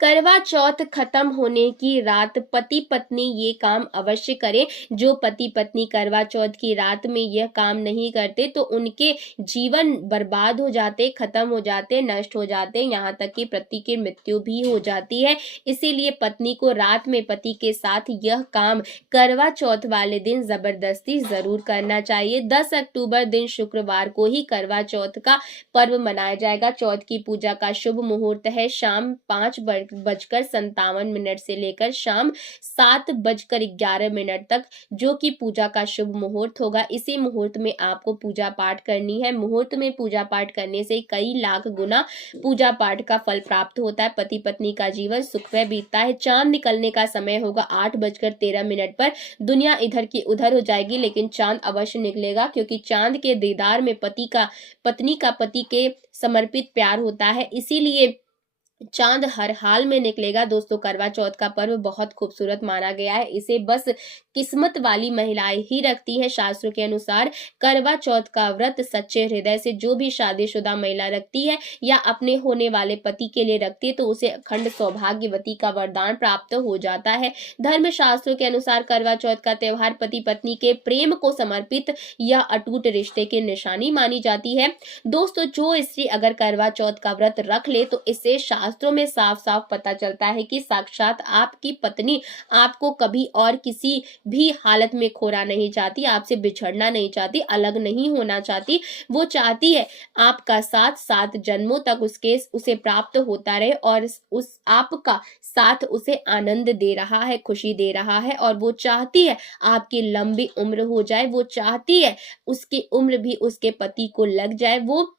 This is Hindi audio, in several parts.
करवा चौथ खत्म होने की रात पति पत्नी ये काम अवश्य करें। जो पति पत्नी करवा चौथ की रात में यह काम नहीं करते तो उनके जीवन बर्बाद हो जाते, खत्म हो जाते, नष्ट हो जाते, यहाँ तक कि पति की मृत्यु भी हो जाती है। इसीलिए पत्नी को रात में पति के साथ यह काम करवा चौथ वाले दिन जबरदस्ती जरूर करना चाहिए। 10 अक्टूबर दिन शुक्रवार को ही करवा चौथ का पर्व मनाया जाएगा। चौथ की पूजा का शुभ मुहूर्त है शाम 5:57 से लेकर शाम 7:11 तक, जो कि पूजा का शुभ मुहूर्त होगा। इसी मुहूर्त में आपको पूजा पाठ करनी है। मुहूर्त में पूजा पाठ करने से कई लाख गुना पूजा पाठ का फल प्राप्त होता है। पति पत्नी का जीवन सुखमय बीतता है। चांद निकलने का समय होगा 8:13 पर। दुनिया इधर की उधर हो जाएगी लेकिन चांद अवश्य निकलेगा, क्योंकि चांद के दीदार में पत्नी का पति के समर्पित प्यार होता है। इसीलिए चांद हर हाल में निकलेगा। दोस्तों, करवा चौथ का पर्व बहुत खूबसूरत माना गया है। इसे बस किस्मत वाली महिलाएं ही रखती हैं। शास्त्रों के अनुसार करवा चौथ का व्रत सच्चे हृदय से जो भी शादीशुदा महिला रखती है या अपने होने वाले पति के लिए रखती है तो उसे अखंड सौभाग्यवती का वरदान प्राप्त हो जाता है। धर्म शास्त्रों के अनुसार करवा चौथ का त्योहार पति पत्नी के प्रेम को समर्पित या अटूट रिश्ते की निशानी मानी जाती है। दोस्तों, जो स्त्री अगर करवा चौथ का व्रत रख ले तो इससे शास्त्रों में साफ साफ पता चलता है कि साक्षात आपकी पत्नी आपको कभी और किसी भी हालत में खोना नहीं चाहती, आपसे बिछड़ना नहीं चाहती, अलग नहीं होना चाहती। वो चाहती है आपका साथ 7 जन्मों तक उसे प्राप्त होता रहे और उस आपका साथ उसे आनंद दे रहा है, खुशी दे रहा है। और वो चाहती है आपकी लंबी उम्र हो जाए, वो चाहती है उसकी उम्र भी उसके पति को लग जाए। वो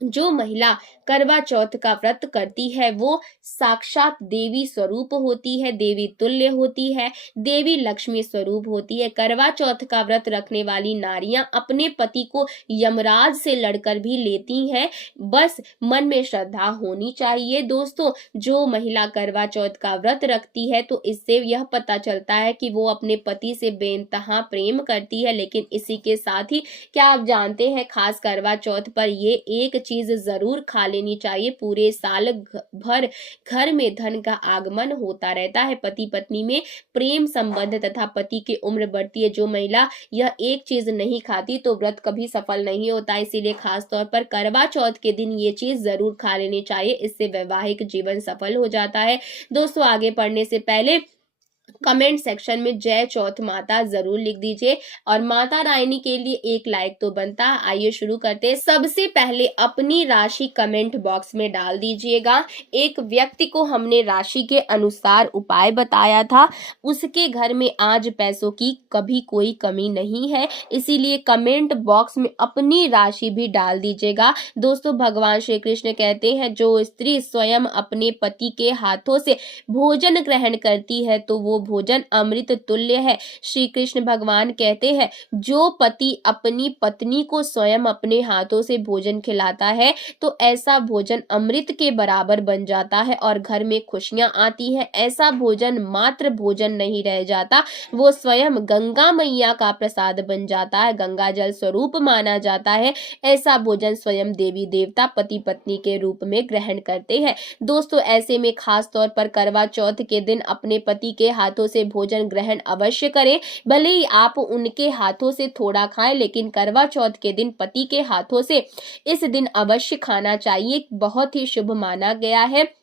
जो महिला करवा चौथ का व्रत करती है वो साक्षात देवी स्वरूप होती है, देवी तुल्य होती है, देवी लक्ष्मी स्वरूप होती है। करवा चौथ का व्रत रखने वाली नारियां अपने पति को यमराज से लड़कर भी लेती हैं। बस मन में श्रद्धा होनी चाहिए। दोस्तों, जो महिला करवा चौथ का व्रत रखती है तो इससे यह पता चलता है कि वो अपने पति से बेइंतहा प्रेम करती है। लेकिन इसी के साथ ही क्या आप जानते हैं, खास करवा चौथ पर ये एक चीज जरूर खा लेनी चाहिए। पूरे साल भर घर में धन का आगमन होता रहता है। पति पत्नी में प्रेम संबंध तथा पति की उम्र बढ़ती है। जो महिला यह एक चीज नहीं खाती तो व्रत कभी सफल नहीं होता। इसीलिए खास तौर पर करवा चौथ के दिन ये चीज जरूर खा लेनी चाहिए। इससे वैवाहिक जीवन सफल हो जाता है। दोस्तों, आगे पढ़ने से पहले कमेंट सेक्शन में जय चौथ माता जरूर लिख दीजिए और माता रानी के लिए एक लाइक तो बनता है। आइए शुरू करते हैं। सबसे पहले अपनी राशि कमेंट बॉक्स में डाल दीजिएगा। एक व्यक्ति को हमने राशि के अनुसार उपाय बताया था, उसके घर में आज पैसों की कभी कोई कमी नहीं है। इसीलिए कमेंट बॉक्स में अपनी राशि भी डाल दीजिएगा। दोस्तों, भगवान श्री कृष्ण कहते हैं जो स्त्री स्वयं अपने पति के हाथों से भोजन ग्रहण करती है तो वो भोजन अमृत तुल्य है। श्री कृष्ण भगवान कहते हैं जो पति अपनी पत्नी को स्वयं अपने हाथों से भोजन खिलाता है तो ऐसा भोजन अमृत के बराबर बन जाता है और घर में खुशियां आती हैं। ऐसा भोजन मात्र भोजन नहीं रह जाता, वो स्वयं गंगा मैया का प्रसाद बन जाता है, गंगा जल स्वरूप माना जाता है। ऐसा भोजन स्वयं देवी देवता पति पत्नी के रूप में ग्रहण करते हैं। दोस्तों, ऐसे में खास तौर पर करवा चौथ के दिन अपने पति के हाथों से भोजन ग्रहण अवश्य करें। भले ही आप उनके हाथों से थोड़ा खाएं, लेकिन करवा चौथ के दिन पति के हाथों से इस दिन अवश्य खाना चाहिए। बहुत ही शुभ माना गया है।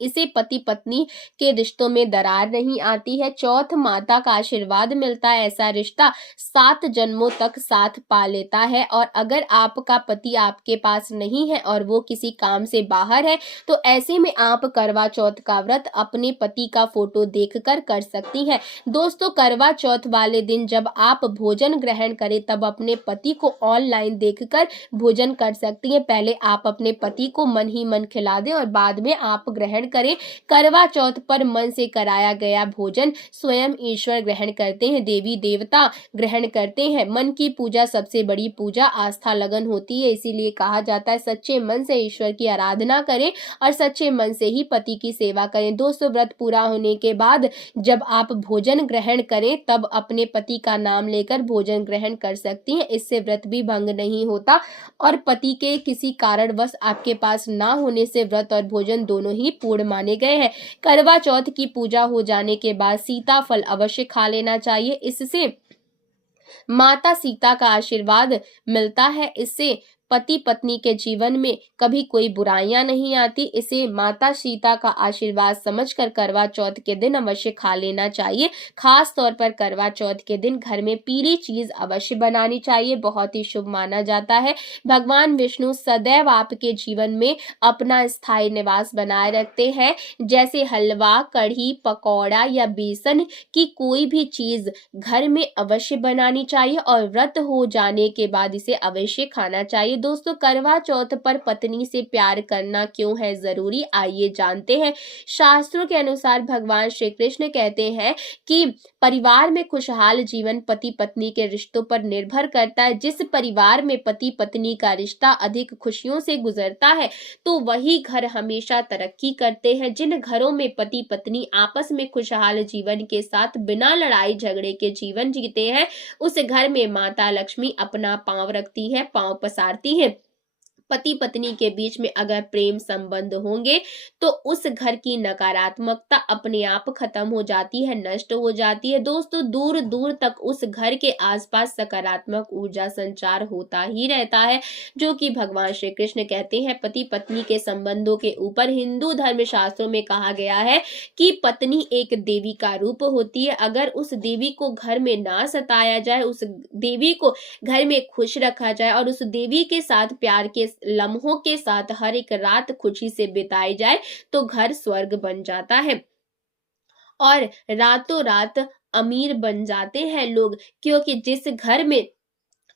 इसे पति पत्नी के रिश्तों में दरार नहीं आती है। चौथ माता का आशीर्वाद मिलता है। ऐसा रिश्ता 7 जन्मों तक साथ पा लेता है। और अगर आपका पति आपके पास नहीं है और वो किसी काम से बाहर है तो ऐसे में आप करवा चौथ का व्रत अपने पति का फोटो देखकर कर सकती हैं। दोस्तों, करवा चौथ वाले दिन जब आप भोजन ग्रहण करें तब अपने पति को ऑनलाइन देखकर भोजन कर सकती हैं। पहले आप अपने पति को मन ही मन खिला दें और बाद में आप ग्रहण करें। करवा चौथ पर मन से कराया गया भोजन स्वयं ईश्वर ग्रहण करते हैं, देवी देवता ग्रहण करते हैं। मन की पूजा सबसे बड़ी पूजा आस्था लगन होती है। इसीलिए कहा जाता है सच्चे मन से ईश्वर की आराधना करें और सच्चे मन से ही पति की सेवा करें। दोस्तों, व्रत पूरा होने के बाद जब आप भोजन ग्रहण करें तब अपने पति का नाम लेकर भोजन ग्रहण कर सकती हैं। इससे व्रत भी भंग नहीं होता और पति के किसी कारणवश आपके पास ना होने से व्रत और भोजन दोनों ही पूर्ण शुभपूर्ण माने गए हैं। करवा चौथ की पूजा हो जाने के बाद सीताफल अवश्य खा लेना चाहिए। इससे माता सीता का आशीर्वाद मिलता है। इससे पति पत्नी के जीवन में कभी कोई बुराइयां नहीं आती। इसे माता सीता का आशीर्वाद समझकर करवा चौथ के दिन अवश्य खा लेना चाहिए। खास तौर पर करवा चौथ के दिन घर में पीली चीज अवश्य बनानी चाहिए, बहुत ही शुभ माना जाता है। भगवान विष्णु सदैव आपके जीवन में अपना स्थायी निवास बनाए रखते हैं। जैसे हलवा, कढ़ी, पकौड़ा या बेसन की कोई भी चीज घर में अवश्य बनानी चाहिए और व्रत हो जाने के बाद इसे अवश्य खाना चाहिए। दोस्तों, करवा चौथ पर पत्नी से प्यार करना क्यों है जरूरी, आइए जानते हैं। शास्त्रों के अनुसार भगवान श्री कृष्ण कहते हैं कि परिवार में खुशहाल जीवन पति पत्नी के रिश्तों पर निर्भर करता है। जिस परिवार में पति पत्नी का रिश्ता अधिक खुशियों से गुजरता है तो वही घर हमेशा तरक्की करते हैं। जिन घरों में पति पत्नी आपस में खुशहाल जीवन के साथ बिना लड़ाई झगड़े के जीवन जीते हैं, उस घर में माता लक्ष्मी अपना पांव रखती है, पांव पसारती है। पति पत्नी के बीच में अगर प्रेम संबंध होंगे तो उस घर की नकारात्मकता अपने आप खत्म हो जाती है, नष्ट हो जाती है। दोस्तों, दूर दूर तक उस घर के आसपास सकारात्मक ऊर्जा संचार होता ही रहता है, जो कि भगवान श्री कृष्ण कहते हैं। पति पत्नी के संबंधों के ऊपर हिंदू धर्म शास्त्रों में कहा गया है कि पत्नी एक देवी का रूप होती है। अगर उस देवी को घर में ना सताया जाए, उस देवी को घर में खुश रखा जाए और उस देवी के साथ प्यार के लम्हों के साथ हर एक रात खुशी से बिताई जाए तो घर स्वर्ग बन जाता है और रातों रात अमीर बन जाते हैं लोग। क्योंकि जिस घर में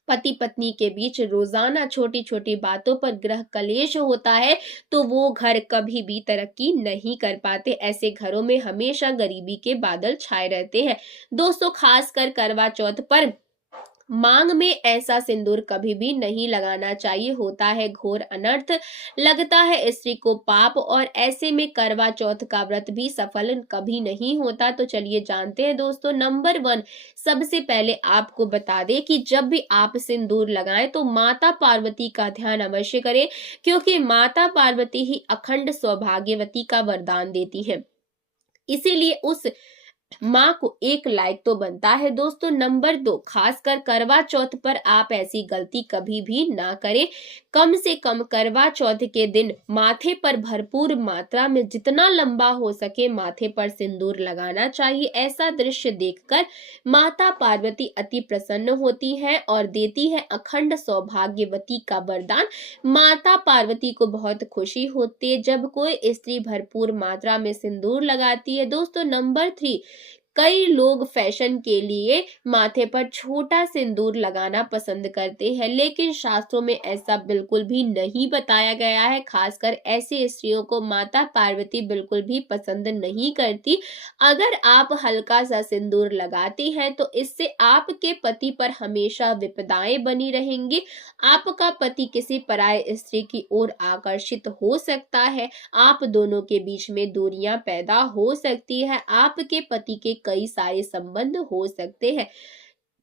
पति पत्नी के बीच रोजाना छोटी छोटी बातों पर गृह कलेश होता है तो वो घर कभी भी तरक्की नहीं कर पाते। ऐसे घरों में हमेशा गरीबी के बादल छाए रहते हैं। दोस्तों, खासकर करवा चौथ पर मांग में ऐसा सिंदूर कभी भी नहीं लगाना चाहिए, होता है घोर अनर्थ, लगता है स्त्री को पाप और ऐसे में करवा चौथ का व्रत भी सफल कभी नहीं होता। तो चलिए जानते हैं दोस्तों। नंबर 1, सबसे पहले आपको बता दें कि जब भी आप सिंदूर लगाएं तो माता पार्वती का ध्यान अवश्य करें, क्योंकि माता पार्वती ही अखंड सौभाग्यवती का वरदान देती है। इसीलिए उस माँ को 1 लाइक तो बनता है। दोस्तों, नंबर 2, खासकर करवा चौथ पर आप ऐसी गलती कभी भी ना करें। कम से कम करवा चौथ के दिन माथे पर भरपूर मात्रा में जितना लंबा हो सके माथे पर सिंदूर लगाना चाहिए। ऐसा दृश्य देखकर माता पार्वती अति प्रसन्न होती है और देती है अखंड सौभाग्यवती का वरदान। माता पार्वती को बहुत खुशी होती है जब कोई स्त्री भरपूर मात्रा में सिंदूर लगाती है। दोस्तों, नंबर 3, कई लोग फैशन के लिए माथे पर छोटा सिंदूर लगाना पसंद करते हैं, लेकिन शास्त्रों में ऐसा बिल्कुल भी नहीं बताया गया है। खासकर ऐसी स्त्रियों को माता पार्वती बिल्कुल भी पसंद नहीं करती। अगर आप हल्का सा सिंदूर लगाती हैं तो इससे आपके पति पर हमेशा विपदाएं बनी रहेंगी। आपका पति किसी पराये स्त्री की ओर आकर्षित हो सकता है। आप दोनों के बीच में दूरियां पैदा हो सकती है। आपके पति के कई सारे संबंध हो सकते हैं।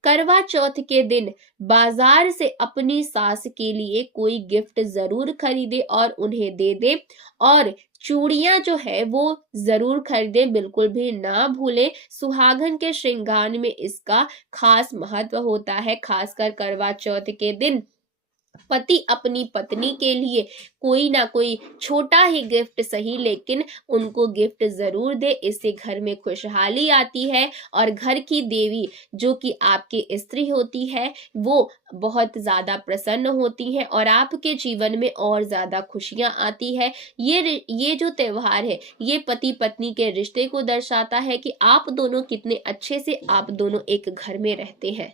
करवा चौथ के दिन बाजार से अपनी सास के लिए कोई गिफ्ट जरूर खरीदे और उन्हें दे दे और चूड़ियां जो है वो जरूर खरीदे, बिल्कुल भी ना भूलें। सुहागन के श्रृंगार में इसका खास महत्व होता है। खासकर करवा चौथ के दिन पति अपनी पत्नी के लिए कोई ना कोई छोटा ही गिफ्ट सही लेकिन उनको गिफ्ट जरूर दे। इससे घर में खुशहाली आती है और घर की देवी जो कि आपकी स्त्री होती है वो बहुत ज्यादा प्रसन्न होती है और आपके जीवन में और ज्यादा खुशियां आती है। ये जो त्योहार है ये पति पत्नी के रिश्ते को दर्शाता है कि आप दोनों कितने अच्छे से आप दोनों एक घर में रहते हैं।